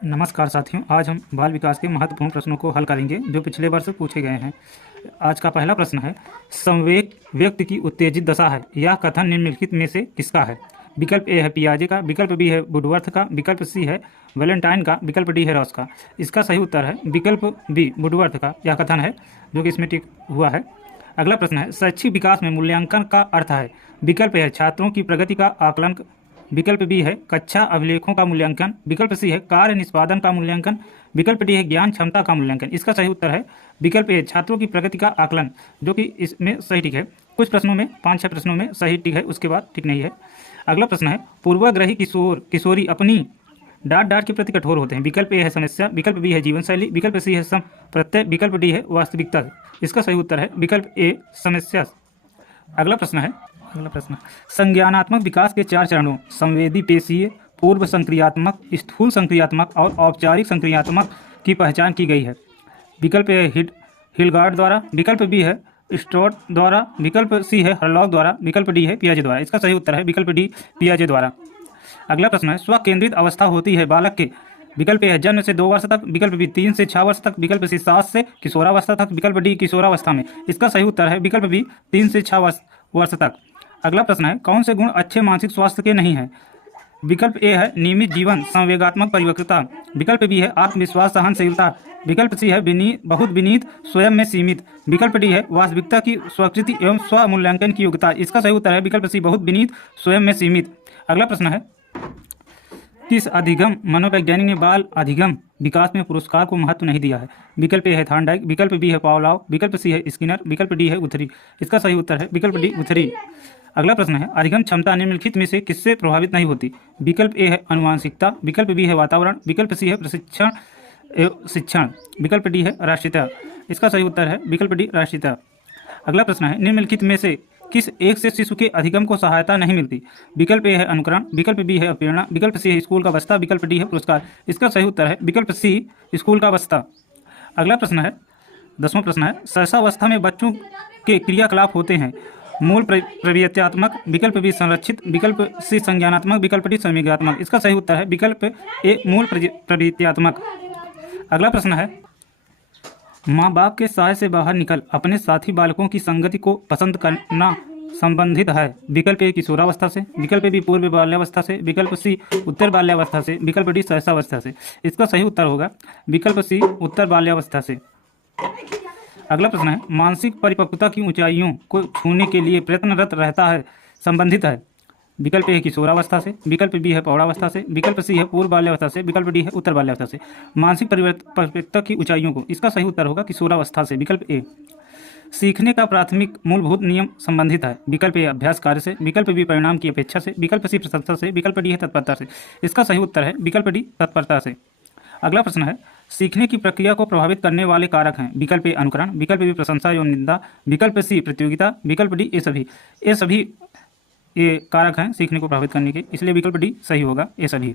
नमस्कार साथियों, आज हम बाल विकास के महत्वपूर्ण प्रश्नों को हल करेंगे जो पिछले वर्ष पूछे गए हैं। आज का पहला प्रश्न है, संवेग व्यक्ति की उत्तेजित दशा है। यह कथन निम्नलिखित में से किसका है? विकल्प ए है पियाजे का, विकल्प बी है वुडवर्थ का, विकल्प सी है वैलेंटाइन का, विकल्प डी है रॉस का। इसका सही उत्तर है विकल्प बी वुडवर्थ का। यह कथन है जो कि इसमें टिक हुआ है। अगला प्रश्न है, शैक्षिक विकास में मूल्यांकन का अर्थ है। विकल्प ए है छात्रों की प्रगति का आकलन, विकल्प बी है कक्षा अभिलेखों का मूल्यांकन, विकल्प सी है कार्य निष्पादन का मूल्यांकन, विकल्प डी है ज्ञान क्षमता का मूल्यांकन। इसका सही उत्तर है विकल्प ए छात्रों की प्रगति का आकलन, जो कि इसमें सही टिक है। कुछ प्रश्नों में 5-6 प्रश्नों में सही टिक है, उसके बाद टिक नहीं है। अगला प्रश्न है, पूर्वाग्रही किशोरी अपनी डांट डांट के प्रति कठोर होते हैं। विकल्प ए है समस्या, विकल्प बी है जीवन शैली, विकल्प सी है सम प्रत्यय, विकल्प डी है वास्तविकता। इसका सही उत्तर है विकल्प ए समस्या। अगला प्रश्न संज्ञानात्मक विकास के 4 चरणों संवेदी पेशीय, पूर्व संक्रियात्मक, स्थूल संक्रियात्मक और औपचारिक संक्रियात्मक की पहचान की गई है। विकल्प ए हिलगार्ड द्वारा, विकल्प बी है स्टोट द्वारा, विकल्प सी है हरलॉग द्वारा, विकल्प डी है पियाजे द्वारा। इसका सही उत्तर है विकल्प डी पियाजे द्वारा। अगला प्रश्न है, स्वकेंद्रित अवस्था होती है बालक के। विकल्प ए है जन्म से 2 वर्ष तक, विकल्प बी 3 से 6 वर्ष तक, विकल्प सी 7 से किशोरावस्था तक, विकल्प डी किशोरावस्था में। इसका सही उत्तर है विकल्प बी 3 से 6 वर्ष तक। अगला प्रश्न है, कौन से गुण अच्छे मानसिक स्वास्थ्य के नहीं है? विकल्प ए है नियमित जीवन संवेगात्मक परिपक्वता, विकल्प बी है आत्मविश्वास सहनशीलता, विकल्प सी है बहुत विनीत स्वयं में सीमित, विकल्प डी है वास्तविकता की स्वीकृति एवं स्व मूल्यांकन की योग्यता। इसका सही उत्तर है विकल्प सी बहुत विनीत स्वयं में सीमित। अगला प्रश्न है, किस अधिगम मनोवैज्ञानिक ने बाल अधिगम विकास में पुरस्कार को महत्व नहीं दिया है? विकल्प ए है थॉर्नडाइक, विकल्प बी है पावलोव, विकल्प सी है स्किनर, विकल्प डी है गुथरी। इसका सही उत्तर है विकल्प डी गुथरी। अगला प्रश्न है, अधिगम क्षमता निम्नलिखित में से किससे प्रभावित नहीं होती? विकल्प ए है अनुवांशिकता, विकल्प बी है वातावरण, विकल्प सी है प्रशिक्षण शिक्षण, विकल्प डी है राष्ट्रीयता। इसका सही उत्तर है विकल्प डी राष्ट्रीयता। अगला प्रश्न है, निम्नलिखित में से किस एक से शिशु के अधिगम को सहायता नहीं मिलती? विकल्प ए है अनुकरण, विकल्प बी है प्रेरणा, विकल्प सी है स्कूल का बस्ता, विकल्प डी है पुरस्कार। इसका सही उत्तर है विकल्प सी स्कूल का बस्ता। अगला प्रश्न है, 10वां प्रश्न है, सहसावस्था में बच्चों के क्रियाकलाप होते हैं। मूल प्रवृत्त्यात्मक, विकल्प बी संरक्षित, विकल्प सी संज्ञानात्मक, विकल्प डी संवेगात्मक। इसका सही उत्तर है विकल्प ए मूल प्रवृत्त्यात्मक। अगला प्रश्न है, माँ बाप के साय से बाहर निकल अपने साथी बालकों की संगति को पसंद करना संबंधित है। विकल्प ए किशोरावस्था से, विकल्प बी पूर्व बाल्यावस्था से, विकल्प सी उत्तर बाल्यावस्था से, विकल्प डी सहसावस्था से। इसका सही उत्तर होगा विकल्प सी उत्तर बाल्यावस्था से। अगला प्रश्न है, मानसिक परिपक्वता की ऊंचाइयों को छूने के लिए प्रयत्नरत रहता है संबंधित है। विकल्प ए है किशोरावस्था से, विकल्प बी है प्रौढ़ावस्था से, विकल्प सी है पूर्व बाल्यावस्था से, विकल्प डी है उत्तर बाल्यावस्था से। मानसिक परिपक्वता की ऊंचाइयों को, इसका सही उत्तर होगा किशोरावस्था से, विकल्प ए। सीखने का प्राथमिक मूलभूत नियम संबंधित है। विकल्प ए अभ्यास कार्य से, विकल्प बी परिणाम की अपेक्षा से, विकल्प सी प्रशंसा से, विकल्प डी है तत्परता से। इसका सही उत्तर है विकल्प डी तत्परता से। अगला प्रश्न है, सीखने की प्रक्रिया को प्रभावित करने वाले कारक हैं। विकल्प ए अनुकरण, विकल्प बी प्रशंसा एवं निंदा, विकल्प सी प्रतियोगिता, विकल्प डी ये सभी ये कारक हैं सीखने को प्रभावित करने के, इसलिए विकल्प डी सही होगा ये सभी।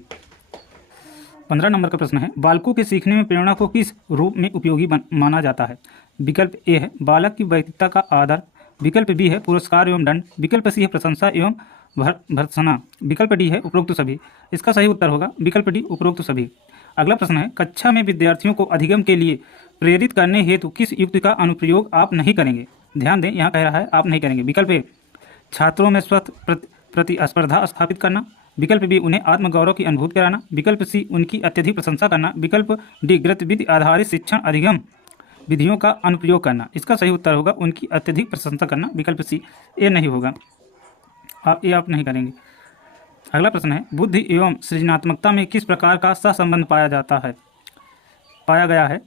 15 नंबर का प्रश्न है, बालकों के सीखने में प्रेरणा को किस रूप में उपयोगी माना जाता है? विकल्प ए है बालक की व्यक्तित्व का आदर, विकल्प बी है पुरस्कार एवं दंड, विकल्प सी है प्रशंसा एवं भर्त्सना, विकल्प डी है उपरोक्त सभी। इसका सही उत्तर होगा विकल्प डी उपरोक्त सभी। अगला प्रश्न है, कक्षा में विद्यार्थियों को अधिगम के लिए प्रेरित करने हेतु किस युक्ति का अनुप्रयोग आप नहीं करेंगे? ध्यान दें, यहाँ कह रहा है आप नहीं करेंगे। विकल्प ए छात्रों में स्वस्थ प्रतिस्पर्धा स्थापित करना, विकल्प बी उन्हें आत्मगौरव की अनुभूति कराना, विकल्प सी उनकी अत्यधिक प्रशंसा करना, विकल्प डी गतिविधि आधारित शिक्षण अधिगम विधियों का अनुप्रयोग करना। इसका सही उत्तर होगा उनकी अत्यधिक प्रशंसा करना, विकल्प सी। ये नहीं होगा, आप नहीं करेंगे। अगला प्रश्न है, बुद्धि एवं सृजनात्मकता में किस प्रकार का सहसंबंध पाया गया है?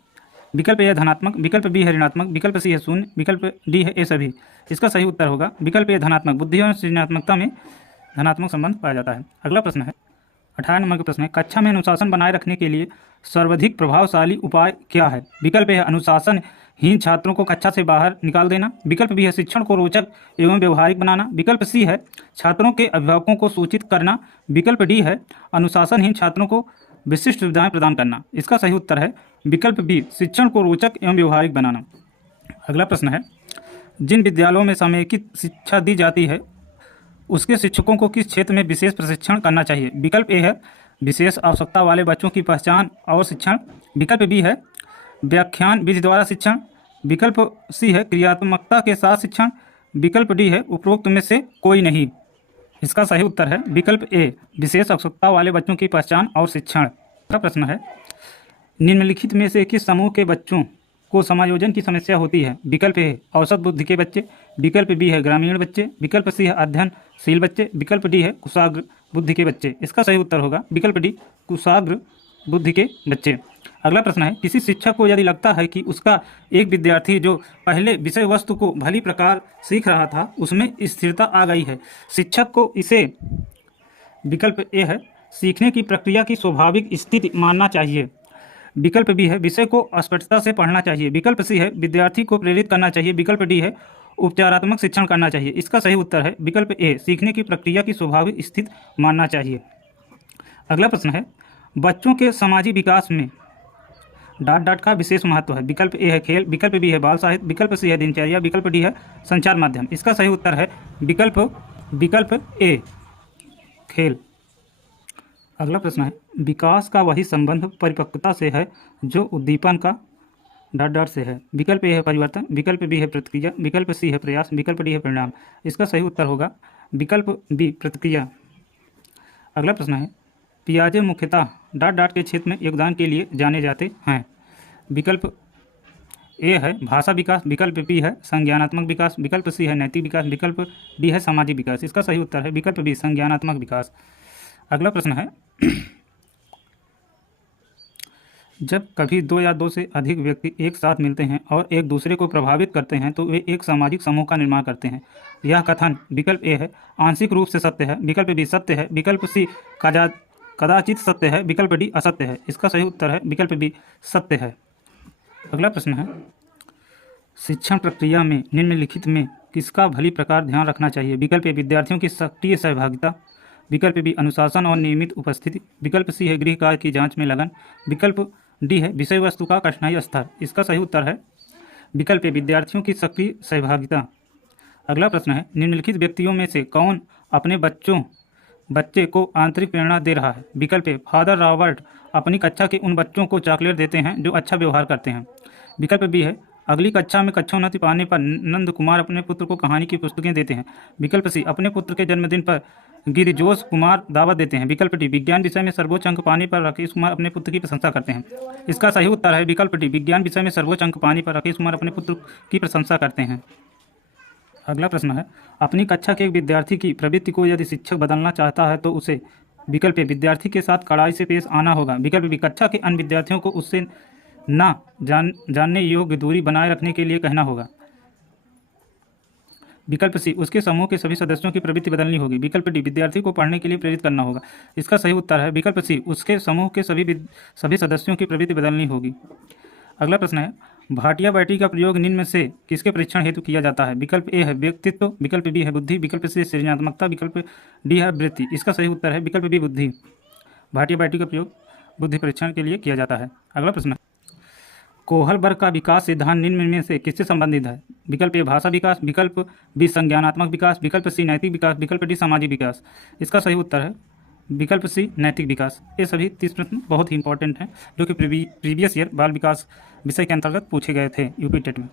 विकल्प ए है धनात्मक, विकल्प बी है ऋणात्मक, विकल्प सी है शून्य, विकल्प डी है ये सभी। इसका सही उत्तर होगा विकल्प ए धनात्मक। बुद्धि और सृजनात्मकता में धनात्मक संबंध पाया जाता है। अगला प्रश्न है, 18 नंबर का प्रश्न है, कक्षा में अनुशासन बनाए रखने के लिए सर्वाधिक प्रभावशाली उपाय क्या है? विकल्प ए है अनुशासनहीन छात्रों को कक्षा से बाहर निकाल देना, विकल्प बी है शिक्षण को रोचक एवं व्यवहारिक बनाना, विकल्प सी है छात्रों के अभिभावकों को सूचित करना, विकल्प डी है अनुशासनहीन छात्रों को विशिष्ट सुविधाएं प्रदान करना। इसका सही उत्तर है विकल्प बी शिक्षण को रोचक एवं व्यवहारिक बनाना। अगला प्रश्न है, जिन विद्यालयों में समेकित शिक्षा दी जाती है उसके शिक्षकों को किस क्षेत्र में विशेष प्रशिक्षण करना चाहिए? विकल्प ए है विशेष आवश्यकता वाले बच्चों की पहचान और शिक्षण। विकल्प बी है व्याख्यान विधि द्वारा शिक्षण। विकल्प सी है क्रियात्मकता के साथ शिक्षण। विकल्प डी है उपरोक्त में से कोई नहीं। इसका सही उत्तर है विकल्प ए विशेष आवश्यकता वाले बच्चों की पहचान और शिक्षण। का प्रश्न है निम्नलिखित में से किस समूह के बच्चों को समायोजन की समस्या होती है। विकल्प ए औसत बुद्धि के बच्चे। विकल्प बी है ग्रामीण बच्चे। विकल्प सी है अध्ययनशील बच्चे। विकल्प डी है कुशाग्र बुद्धि के बच्चे। इसका सही उत्तर होगा विकल्प डी कुशाग्र बुद्धि के बच्चे। अगला प्रश्न है किसी शिक्षक को यदि लगता है कि उसका एक विद्यार्थी जो पहले विषय वस्तु को भली प्रकार सीख रहा था उसमें स्थिरता आ गई है, शिक्षक को इसे विकल्प ए है सीखने की प्रक्रिया की स्वाभाविक स्थिति मानना चाहिए। विकल्प बी है विषय को स्पष्टता से पढ़ना चाहिए। विकल्प सी है विद्यार्थी को प्रेरित करना चाहिए। विकल्प डी है उपचारात्मक शिक्षण करना चाहिए। इसका सही उत्तर है विकल्प ए सीखने की प्रक्रिया की स्वाभाविक स्थिति मानना चाहिए। अगला प्रश्न है बच्चों के समाजी विकास में ... का विशेष महत्व है। विकल्प ए है खेल। विकल्प बी है बाल साहित्य। विकल्प सी है दिनचर्या। विकल्प डी है संचार माध्यम। इसका सही उत्तर है विकल्प ए खेल। अगला प्रश्न है विकास का वही संबंध परिपक्वता से है जो उद्दीपन का ... से है। विकल्प ए है परिवर्तन। विकल्प बी है प्रतिक्रिया। विकल्प सी है प्रयास। विकल्प डी है परिणाम। इसका सही उत्तर होगा विकल्प बी प्रतिक्रिया। अगला प्रश्न है पियाजे मुख्यतः ... के क्षेत्र में योगदान के लिए जाने जाते हैं। विकल्प ए है भाषा विकास। विकल्प बी है संज्ञानात्मक विकास। विकल्प सी है नैतिक विकास। विकल्प डी है सामाजिक विकास। इसका सही उत्तर है विकल्प बी संज्ञानात्मक विकास। अगला प्रश्न है जब कभी दो या दो से अधिक व्यक्ति एक साथ मिलते हैं और एक दूसरे को प्रभावित करते हैं तो वे एक सामाजिक समूह का निर्माण करते हैं। यह कथन विकल्प ए है आंशिक रूप से सत्य है। विकल्प बी सत्य है। विकल्प सी कदाचित सत्य है। विकल्प डी असत्य है। इसका सही उत्तर है विकल्प बी सत्य है। अगला प्रश्न है शिक्षण प्रक्रिया में निम्नलिखित में किसका भली प्रकार ध्यान रखना चाहिए। विकल्प ए विद्यार्थियों की सक्रिय सहभागिता। विकल्प बी अनुशासन और नियमित उपस्थिति। विकल्प सी है गृह कार्य की जांच में लगन। विकल्प डी है विषय वस्तु का कठिनाई स्तर। इसका सही उत्तर है विकल्प ए विद्यार्थियों की सक्रिय सहभागिता। अगला प्रश्न है निम्नलिखित व्यक्तियों में से कौन अपने बच्चे को आंतरिक प्रेरणा दे रहा है। विकल्प ए फादर रॉबर्ट अपनी कक्षा के उन बच्चों को चॉकलेट देते हैं जो अच्छा व्यवहार करते हैं। विकल्प बी है अगली कक्षा में कक्षोन्नति पाने पर नंद कुमार अपने पुत्र को कहानी की पुस्तकें देते हैं। विकल्प सी अपने पुत्र के जन्मदिन पर गिरिजोश कुमार दावत देते हैं। विकल्प डी विज्ञान विषय में सर्वोच्च अंक पाने पर राकेश कुमार अपने पुत्र की प्रशंसा करते हैं। इसका सही उत्तर है विकल्प डी विज्ञान विषय में सर्वोच्च अंक पाने पर राकेश कुमार अपने पुत्र की प्रशंसा करते हैं। अगला प्रश्न है अपनी कक्षा के एक विद्यार्थी की प्रवृत्ति को यदि शिक्षक बदलना चाहता है तो उसे विकल्प ए विद्यार्थी के साथ कड़ाई से पेश आना होगा। विकल्प बी कक्षा के अन्य विद्यार्थियों को उससे जानने योग्य दूरी बनाए रखने के लिए कहना होगा। विकल्प सी उसके समूह के सभी सदस्यों की प्रवृत्ति बदलनी होगी। विकल्प डी विद्यार्थी को पढ़ने के लिए प्रेरित करना होगा। इसका सही उत्तर है विकल्प सी उसके समूह के सभी सदस्यों की प्रवृत्ति बदलनी होगी। अगला प्रश्न है भाटिया बैटरी का प्रयोग निम्न में से किसके परीक्षण हेतु किया जाता है। विकल्प ए है व्यक्तित्व। विकल्प बी है बुद्धि। विकल्प सी सृजनात्मकता। विकल्प डी है वृत्ति। इसका सही उत्तर है विकल्प बी बुद्धि। भाटिया बैटरी का प्रयोग बुद्धि परीक्षण के लिए किया जाता है। अगला प्रश्न कोहलबर्ग का विकास सिद्धांत निम्न में से किससे संबंधित है। विकल्प ए भाषा विकास। विकल्प बी संज्ञानात्मक विकास। विकल्प सी नैतिक विकास। विकल्प डी सामाजिक विकास। इसका सही उत्तर है विकल्प सी नैतिक विकास। ये सभी 30 प्रश्न बहुत ही इंपॉर्टेंट हैं जो कि प्रीवियस ईयर बाल विकास विषय के अंतर्गत पूछे गए थे यूपी टेट में।